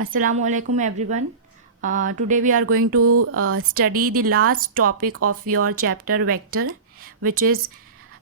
Assalamu alaikum everyone. Today we are going to study the last topic of your chapter vector, which is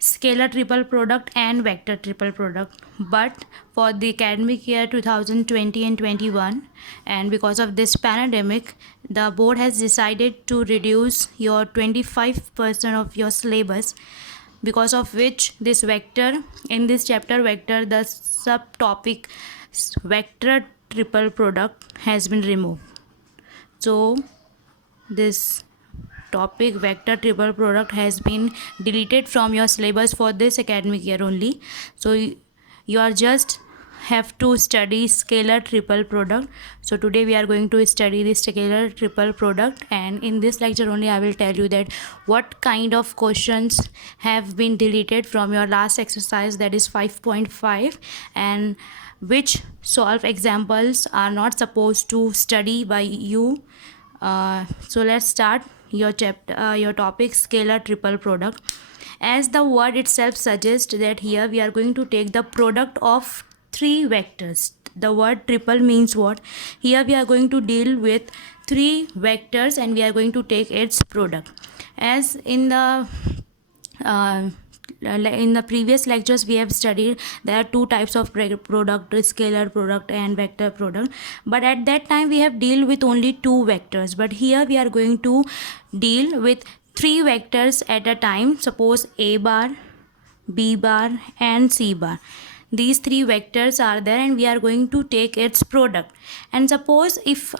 scalar triple product and vector triple product. But for the academic year 2020 and 21, and because of this pandemic, the board has decided to reduce your 25% of your syllabus, because of which this vector, in this chapter vector, the subtopic vector triple product has been removed. So this topic vector triple product has been deleted from your syllabus for this academic year only. So you are just have to study scalar triple product. So today we are going to study the scalar triple product, and in this lecture only I will tell you that what kind of questions have been deleted from your last exercise, that is 5.5, and which solve examples are not supposed to study by you. So let's start your chapter, your topic scalar triple product. As the word itself suggests, that here we are going to take the product of three vectors. The word triple means what? Here we are going to deal with three vectors and we are going to take its product. As in the previous lectures we have studied, there are two types of product, scalar product and vector product, but at that time we have deal with only two vectors. But here we are going to deal with three vectors at a time. Suppose a bar, b bar and c bar. These three vectors are there and we are going to take its product. And suppose if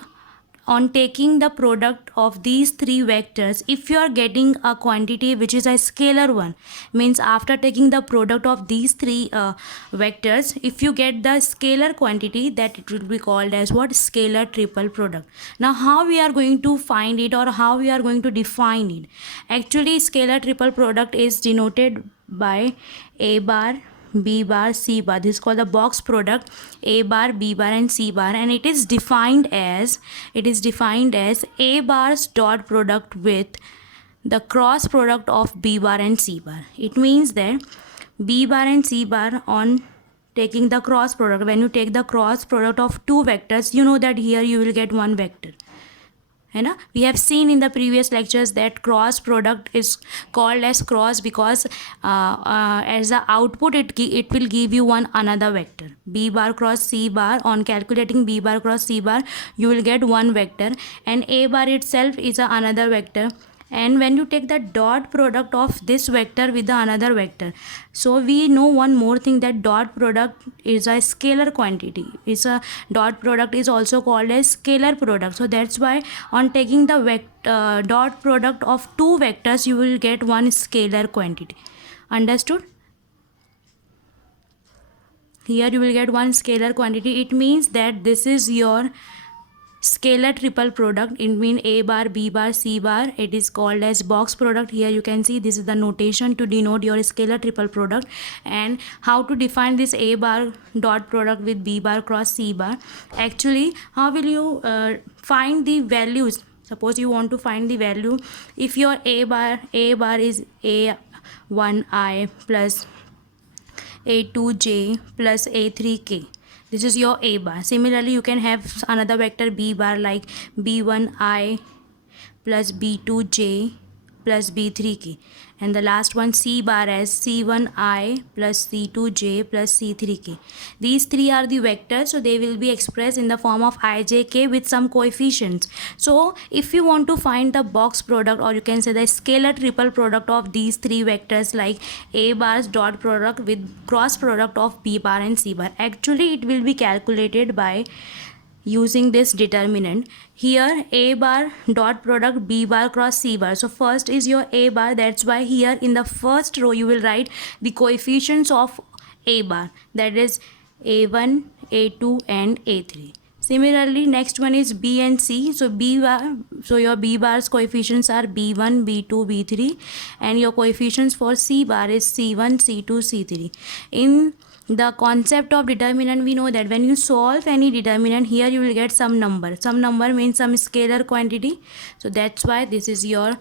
on taking the product of these three vectors, if you are getting a quantity which is a scalar one, means after taking the product of these three vectors, if you get the scalar quantity, that it will be called as what? Scalar triple product. Now how we are going to find it, or how we are going to define it? Actually scalar triple product is denoted by a bar, b bar, c bar. This is called the box product, a bar, b bar and c bar, and it is defined as a bar's dot product with the cross product of b bar and c bar. It means that b bar and c bar, on taking the cross product, when you take the cross product of two vectors, you know that here you will get one vector. We have seen in the previous lectures that cross product is called as cross because as the output it will give you one another vector. B bar cross C bar, on calculating B bar cross C bar you will get one vector, and A bar itself is another vector. And when you take the dot product of this vector with the another vector, so we know one more thing, that dot product is a scalar quantity. It's a dot product is also called as scalar product. So that's why on taking the dot product of two vectors you will get one scalar quantity. Understood? Here you will get one scalar quantity. It means that this is your scalar triple product. It means a bar, b bar, c bar. It is called as box product. Here you can see this is the notation to denote your scalar triple product. And how to define this a bar dot product with b bar cross c bar? Actually, how will you find the values? Suppose you want to find the value. If your a bar is a1i plus a2j plus a3k, this is your a bar. Similarly you can have another vector b bar like b1i plus b2j plus b3k, and the last one c bar as c1i plus c2j plus c3k. These three are the vectors, so they will be expressed in the form of ijk with some coefficients. So if you want to find the box product, or you can say the scalar triple product of these three vectors, like a bar's dot product with cross product of b bar and c bar, actually it will be calculated by using this determinant. Here a bar dot product b bar cross c bar. So first is your a bar, that's why here in the first row you will write the coefficients of a bar, that is a1, a2 and a3. Similarly next one is b and c. So b bar, so your b bar's coefficients are b1, b2, b3, and your coefficients for c bar is c1, c2, c3. In the concept of determinant, we know that when you solve any determinant, here you will get some number. Some number means some scalar quantity. So that's why this is your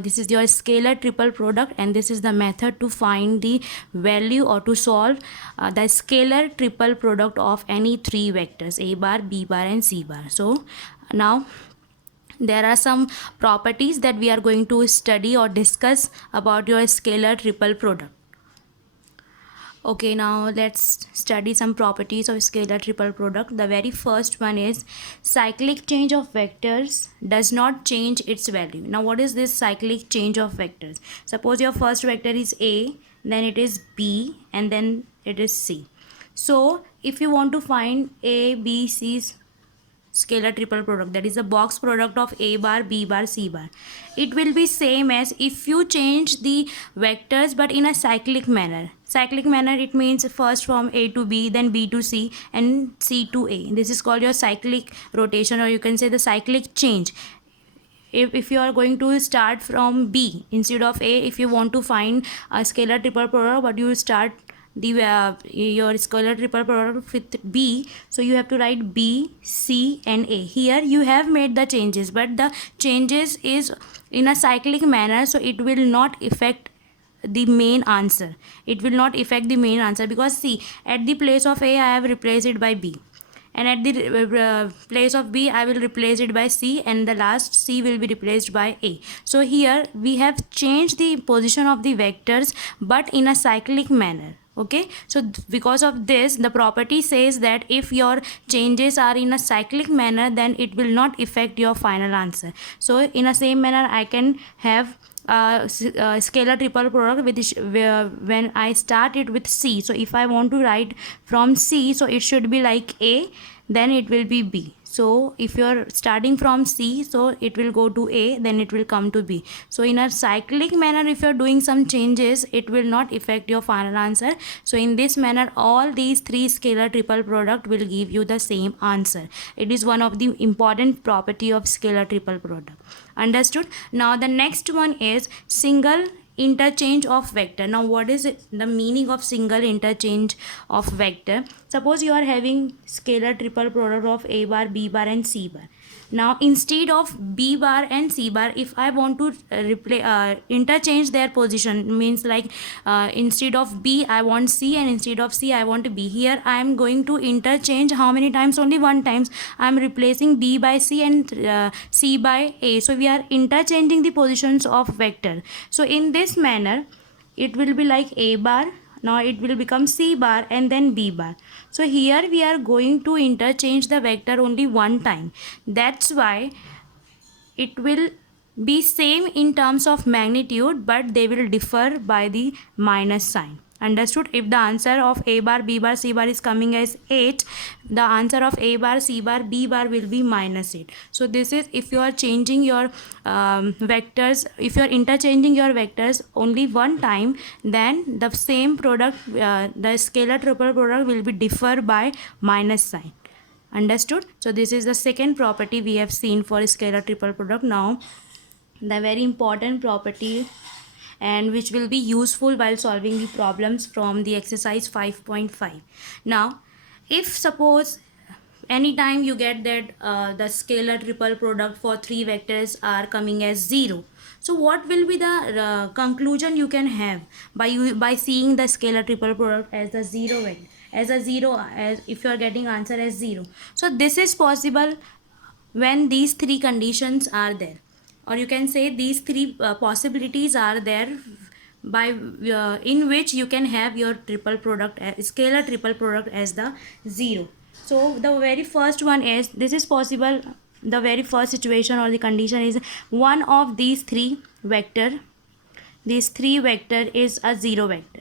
this is your scalar triple product, and this is the method to find the value or to solve the scalar triple product of any three vectors, a bar, b bar and c bar. So now there are some properties that we are going to study or discuss about your scalar triple product. Okay, now let's study some properties of scalar triple product. The very first one is cyclic change of vectors does not change its value. Now what is this cyclic change of vectors? Suppose your first vector is A, then it is B, and then it is C. So if you want to find A, B, C's scalar triple product, that is the box product of a bar, b bar, c bar, it will be same as if you change the vectors but in a cyclic manner. Cyclic manner, it means first from a to b, then b to c and c to a. This is called your cyclic rotation, or you can say the cyclic change. If you are going to start from b instead of a, if you want to find a scalar triple product but you start the your scalar triple product with b, so you have to write b, c and a. Here you have made the changes, but the changes is in a cyclic manner, so it will not affect the main answer. It will not affect the main answer, because see, at the place of a I have replaced it by b, and at the place of b I will replace it by c, and the last c will be replaced by a. So here we have changed the position of the vectors but in a cyclic manner. Okay, so because of this, the property says that if your changes are in a cyclic manner, then it will not affect your final answer. So in a same manner I can have scalar triple product with when I start it with c. So if I want to write from c, so it should be like a, then it will be b. So if you're starting from c, so it will go to a, then it will come to b. So in a cyclic manner, if you're doing some changes, it will not affect your final answer. So in this manner, all these three scalar triple product will give you the same answer. It is one of the important property of scalar triple product. Understood? Now the next one is single interchange of vector. Now what is it, the meaning of single interchange of vector? Suppose you are having scalar triple product of a bar, b bar and c bar. Now instead of b bar and c bar, if I want to interchange their position, means like instead of b I want c, and instead of c I want b. Here I am going to interchange how many times? Only one times. I am replacing b by c and c by a. So we are interchanging the positions of vector. So in this manner it will be like a bar, now it will become c bar and then b bar. So here we are going to interchange the vector only one time. That's why it will be same in terms of magnitude, but they will differ by the minus sign. Understood? If the answer of a bar, b bar, c bar is coming as 8, the answer of a bar, c bar, b bar will be minus 8. So this is if you are changing your vectors, if you are interchanging your vectors only one time, then the same product, the scalar triple product will be differ by minus sign. Understood? So this is the second property we have seen for scalar triple product. Now the very important property, and which will be useful while solving the problems from the exercise 5.5. Now if suppose anytime you get that the scalar triple product for three vectors are coming as 0, so what will be the conclusion you can have by seeing the scalar triple product as the 0 vector, as a 0, as if you are getting answer as 0. So this is possible when these three conditions are there, or you can say these three possibilities are there by in which you can have your triple product, scalar triple product as the 0. So the very first one is, this is possible, the very first situation or the condition is one of these three vector is a 0 vector.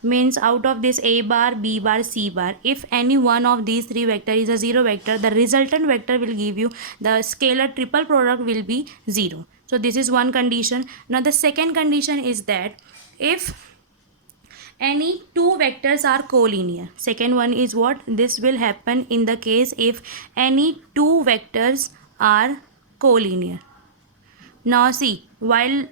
Means out of this a bar, b bar, c bar, if any one of these three vector is a 0 vector, the resultant vector will give you the scalar triple product will be 0. So this is one condition. Now the second condition is that if any two vectors are collinear. Second one is what? This will happen in the case if any two vectors are collinear. Now see, while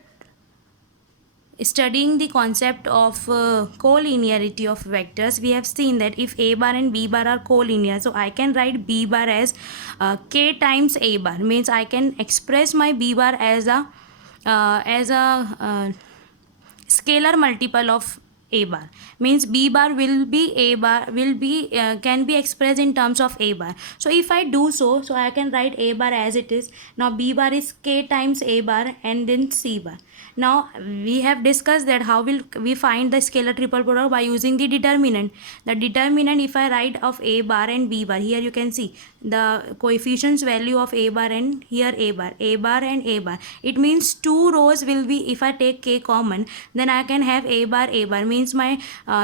studying the concept of collinearity of vectors, we have seen that if a bar and b bar are collinear, so I can write b bar as k times a bar, means I can express my b bar as a scalar multiple of a bar, means b bar will be a bar will be can be expressed in terms of a bar. So if I do so, I can write a bar as it is. Now b bar is k times a bar and then c bar. Now we have discussed that how will we find the scalar triple product by using the determinant. The determinant, if I write of a bar and b bar, here you can see the coefficients value of a bar and here a bar and a bar. It means two rows will be, if I take k common, then I can have a bar means my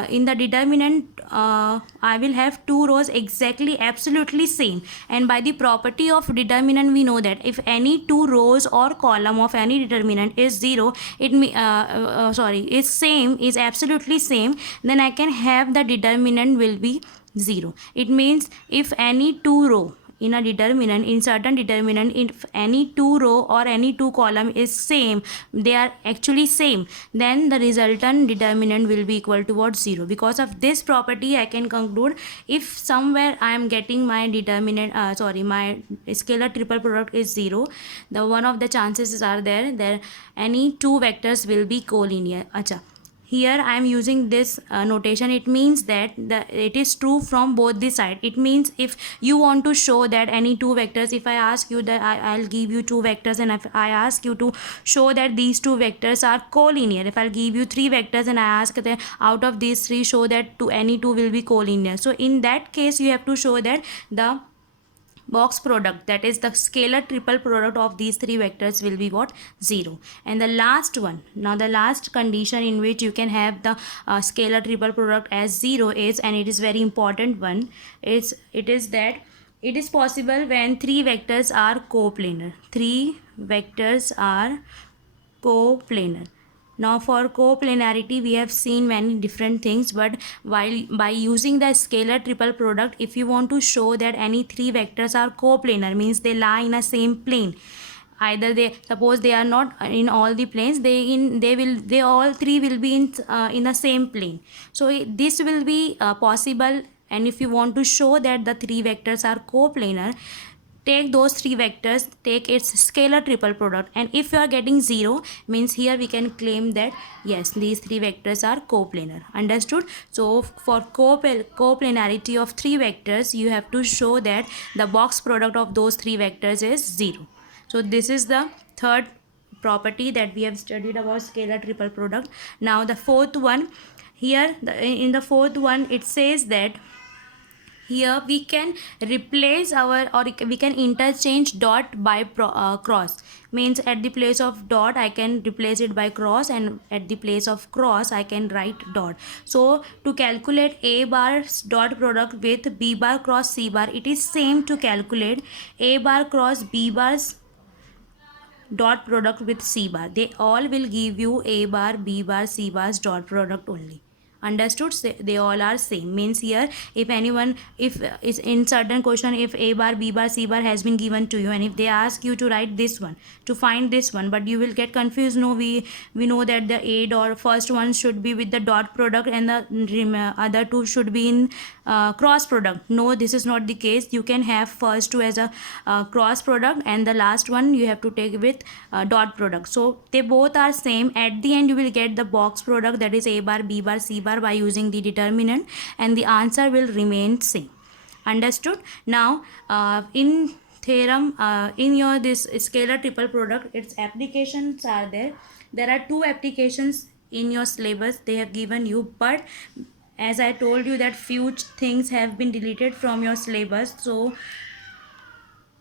in the determinant I will have two rows exactly absolutely same. And by the property of determinant, we know that if any two rows or column of any determinant is zero, it is same, is absolutely same, then I can have the determinant will be 0. It means if any two row in a determinant, in certain determinant, if any two row or any two column is same, they are actually same, then the resultant determinant will be equal to what? 0. Because of this property, I can conclude if somewhere I am getting my determinant my scalar triple product is 0, the one of the chances are there any two vectors will be collinear. Here I am using this notation. It means that it is true from both the side. It means if you want to show that any two vectors, if I ask you that I'll give you two vectors, and if I ask you to show that these two vectors are collinear, if I'll give you three vectors and I ask that out of these three show that any two will be collinear, so in that case you have to show that the box product, that is the scalar triple product of these three vectors, will be what? 0. And the last one, now the last condition in which you can have the scalar triple product as 0 is, and it is very important one, it is that it is possible when three vectors are coplanar. Three vectors are coplanar. Now for coplanarity, we have seen many different things, but by using the scalar triple product, if you want to show that any three vectors are coplanar, means they lie in a same plane. Either they, suppose they are not in all the planes, they all three will be in the same plane. So this will be possible. And if you want to show that the three vectors are coplanar, take those three vectors, take its scalar triple product, and if you are getting 0, means here we can claim that yes, these three vectors are coplanar. Understood? So for coplanarity of three vectors, you have to show that the box product of those three vectors is 0. So this is the third property that we have studied about scalar triple product. Now the fourth one, here in the fourth one, it says that here we can replace we can interchange dot by cross. Means at the place of dot I can replace it by cross, and at the place of cross I can write dot. So to calculate a bar's dot product with b bar cross c bar, it is same to calculate a bar cross b bar's dot product with c bar. They all will give you a bar, b bar, c bar's dot product only. Understood? They all are same. Means here if anyone, if is in certain question, if a bar, b bar, c bar has been given to you, and if they ask you to write this one, to find this one, but you will get confused. No, we know that the a dot first one should be with the dot product and the other two should be in cross product. No, this is not the case. You can have first two as a cross product, and the last one you have to take with dot product. So they both are same. At the end you will get the box product, that is a bar, b bar, c bar, by using the determinant, and the answer will remain same. Understood? Now in theorem, in your this scalar triple product, its applications are there are two applications in your syllabus they have given you, but as I told you that few things have been deleted from your syllabus. So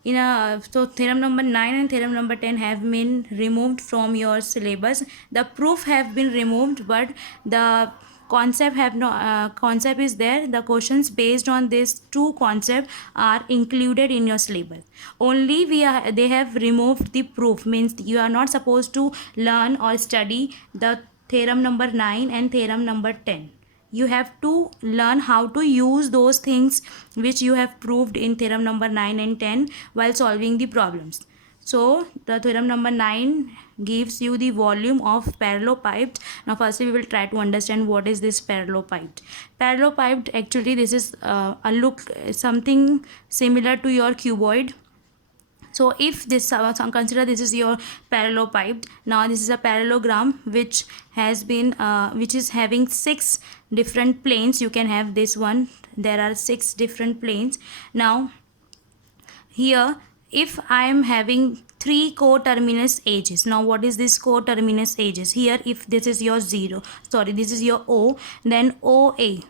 so theorem number 9 and theorem number 10 have been removed from your syllabus. The proof have been removed, but the concept have no concept is there. The questions based on these two concepts are included in your syllabus. Only they have removed the proof. Means you are not supposed to learn or study the theorem number 9 and theorem number 10. You have to learn how to use those things which you have proved in theorem number 9 and 10 while solving the problems. So the theorem number 9 gives you the volume of parallelopiped. Now firstly we will try to understand what is this parallelopiped. Parallelopiped, actually this is a look something similar to your cuboid. So if this consider this is your parallelopiped. Now this is a parallelogram which has been which is having 6 different planes. You can have this one. There are 6 different planes. Now here if I am having 3 coterminous edges. Now what is this coterminous edges? Here if this is your this is your O, then OA,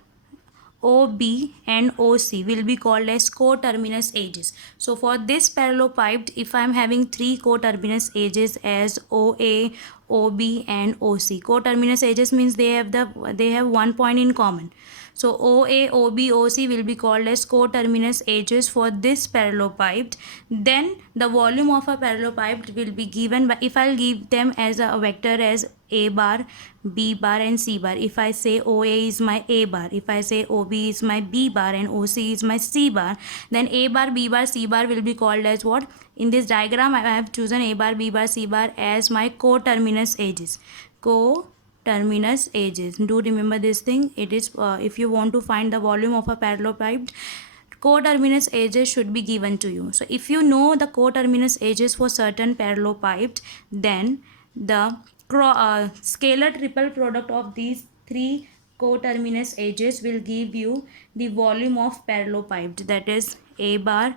OB and OC will be called as coterminous edges. So for this parallelopiped, if I am having 3 coterminous edges as OA, OB and OC. Coterminous edges means they have one point in common. So OA, OB, OC will be called as coterminous edges for this parallelopiped. Then the volume of a parallelopiped will be given by, if I'll give them as a vector as A bar, B bar and C bar. If I say OA is my A bar, if I say OB is my B bar and OC is my C bar, then A bar, B bar, C bar will be called as what? In this diagram I have chosen A bar, B bar, C bar as my coterminous edges. Coterminous edges. Do remember this thing. It is if you want to find the volume of a parallelopiped, coterminous edges should be given to you. So if you know the coterminous edges for certain parallelopiped, then the scalar triple product of these 3 coterminous edges will give you the volume of parallelopiped, that is A bar,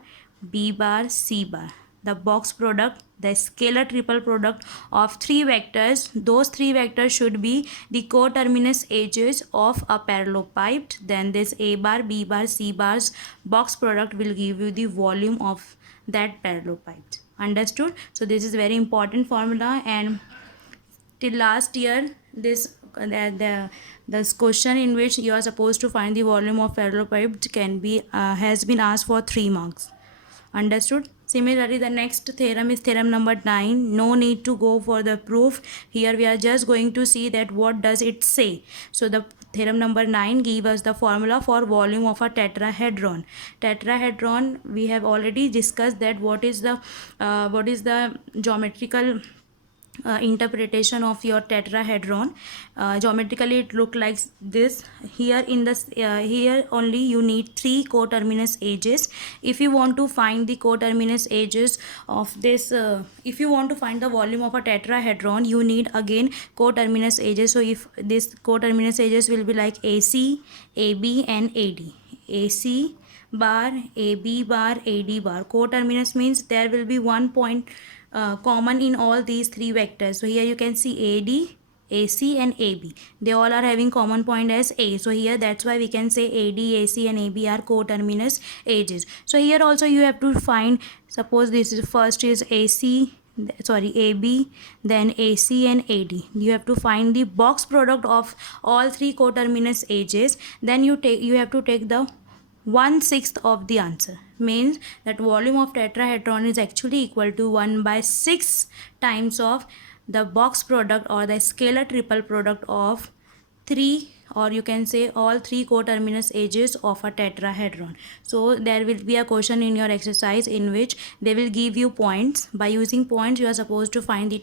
B bar, C bar. The box product, the scalar triple product of 3 vectors, those 3 vectors should be the coterminous edges of a parallelopiped. Then this A bar, B bar, C bars box product will give you the volume of that parallelopiped. Understood? So this is very important formula, and till last year this this question in which you are supposed to find the volume of parallelopiped can be has been asked for 3 marks. Understood? Similarly, the next theorem is theorem number 9. No need to go for the proof. Here we are just going to see that what does it say. So the theorem number 9 gives us the formula for volume of a tetrahedron. Tetrahedron, we have already discussed that what is the geometrical interpretation of your tetrahedron. Geometrically it look like this. Here in this here only you need 3 coterminous edges. If you want to find the coterminous edges of this if you want to find the volume of a tetrahedron, you need again coterminous edges. So if this coterminous edges will be like AC, AB and AD. AC bar, AB bar, AD bar. Coterminous means there will be one point common in all these 3 vectors. So here you can see AD, AC and AB. They all are having common point as A. So here that's why we can say AD, AC and AB are coterminous edges. So here also you have to find, suppose this is first is AB, then AC and AD. You have to find the box product of all 3 coterminous edges. Then you have to take the 1/6 of the answer. Means that volume of tetrahedron is actually equal to 1/6 times of the box product or the scalar triple product of 3, or you can say all 3 coterminous edges of a tetrahedron. So there will be a question in your exercise in which they will give you points. By using points you are supposed to find the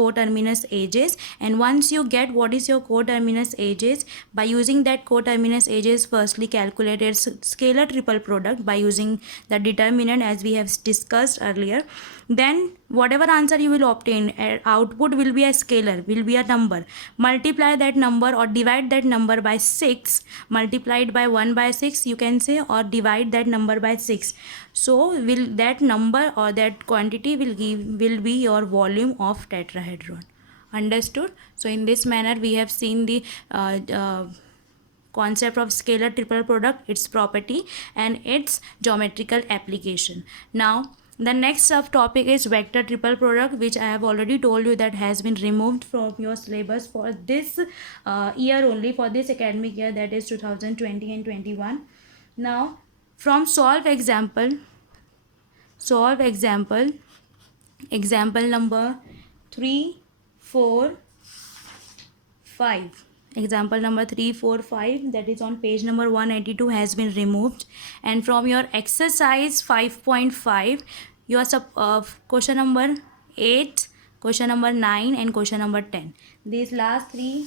coterminous edges, and once you get what is your coterminous edges, by using that coterminous edges, firstly calculate its scalar triple product by using the determinant as we have discussed earlier. Then whatever answer you will obtain, output will be a scalar, will be a number. Multiply that number or divide that number by 6, multiplied by 1/6 you can say, or divide that number by 6. So will that number or that quantity will be your volume of tetrahedron. Understood? So in this manner we have seen the concept of scalar triple product, its property and its geometrical application. Now the next subtopic is vector triple product, which I have already told you that has been removed from your syllabus for this year only, for this academic year, that is 2020 and 21. Now from solve example number 3, 4, 5. Example number 3, 4, 5, that is on page number 182 has been removed. And from your exercise 5.5, you are question number 8, question number 9 and question number 10. These last 3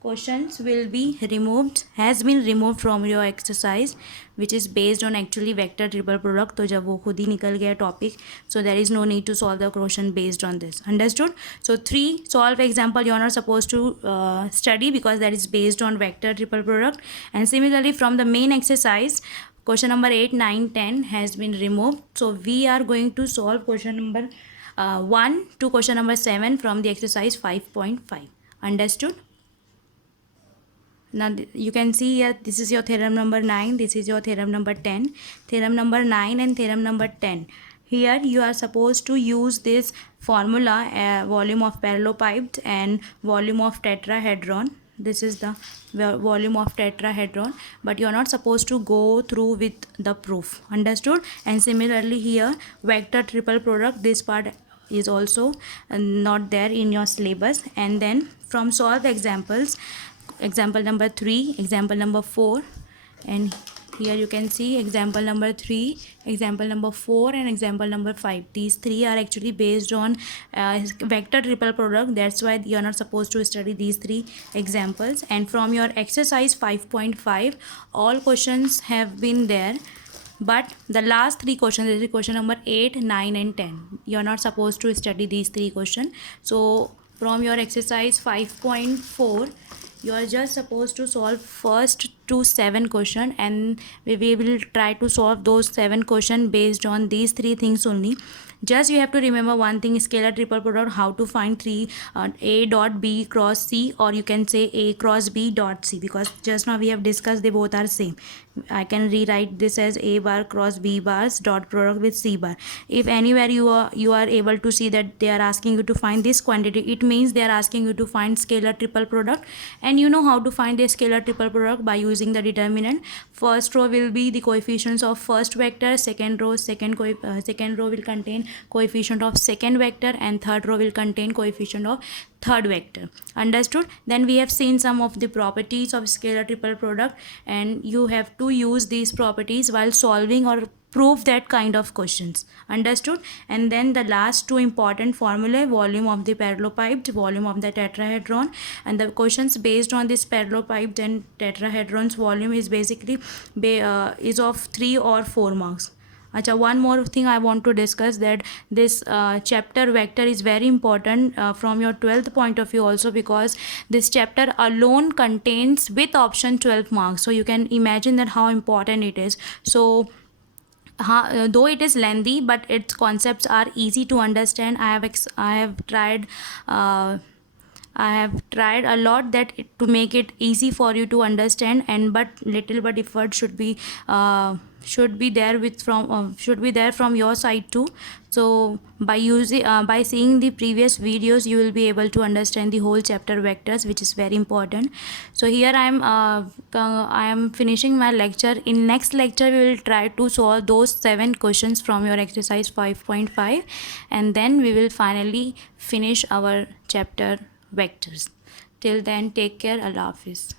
questions will be removed, has been removed from your exercise, which is based on actually vector triple product. तो जब वो खुद ही निकल गया topic, so there is no need to solve the question based on this. Understood? So 3 solve example you are not supposed to study because that is based on vector triple product. And similarly from the main exercise, question number 8, 9, 10 has been removed. So we are going to solve question number 1 to question number 7 from the exercise 5.5. Understood? Now you can see here, this is your theorem number 9, this is your theorem number 10. Theorem number 9 and theorem number 10. Here you are supposed to use this formula, volume of parallelepiped and volume of tetrahedron. This is the volume of tetrahedron, but you are not supposed to go through with the proof. Understood? And similarly here, vector triple product, this part is also not there in your syllabus. And then from solve examples, example number 3, example number 4, and here you can see example number 3, example number 4 and example number 5. These 3 are actually based on vector triple product. That's why you are not supposed to study these 3 examples. And from your exercise 5.5, all questions have been there, but the last 3 questions, this is question number 8, 9 and 10, you are not supposed to study these 3 questions. So from your exercise 5.4, you are just supposed to solve first to 7 question, and we will try to solve those 7 question based on these 3 things only. Just you have to remember one thing, scalar triple product, how to find 3 A dot B cross C, or you can say A cross B dot C, because just now we have discussed they both are same. I can rewrite this as A bar cross B bars dot product with C bar. If anywhere you are able to see that they are asking you to find this quantity, it means they are asking you to find scalar triple product. And you know how to find the scalar triple product by using the determinant. First row will be the coefficients of first vector, second row will contain coefficient of second vector, and third row will contain coefficient of third vector. Understood? Then we have seen some of the properties of scalar triple product, and you have to use these properties while solving or prove that kind of questions. Understood? And then the last 2 important formulae, volume of the parallelepiped, volume of the tetrahedron, and the questions based on this parallelepiped and tetrahedron's volume is basically is of 3 or 4 marks. Acha, one more thing I want to discuss, that this chapter vector is very important from your 12th point of view also, because this chapter alone contains with option 12 marks. So you can imagine that how important it is. So though it is lengthy, but its concepts are easy to understand. I have tried a lot to make it easy for you to understand, and but little but effort should be there from your side too. So by seeing the previous videos, you will be able to understand the whole chapter vectors, which is very important. So here I am finishing my lecture. In next lecture we will try to solve those 7 questions from your exercise 5.5, and then we will finally finish our chapter vectors. Till then, take care. Allah Hafiz.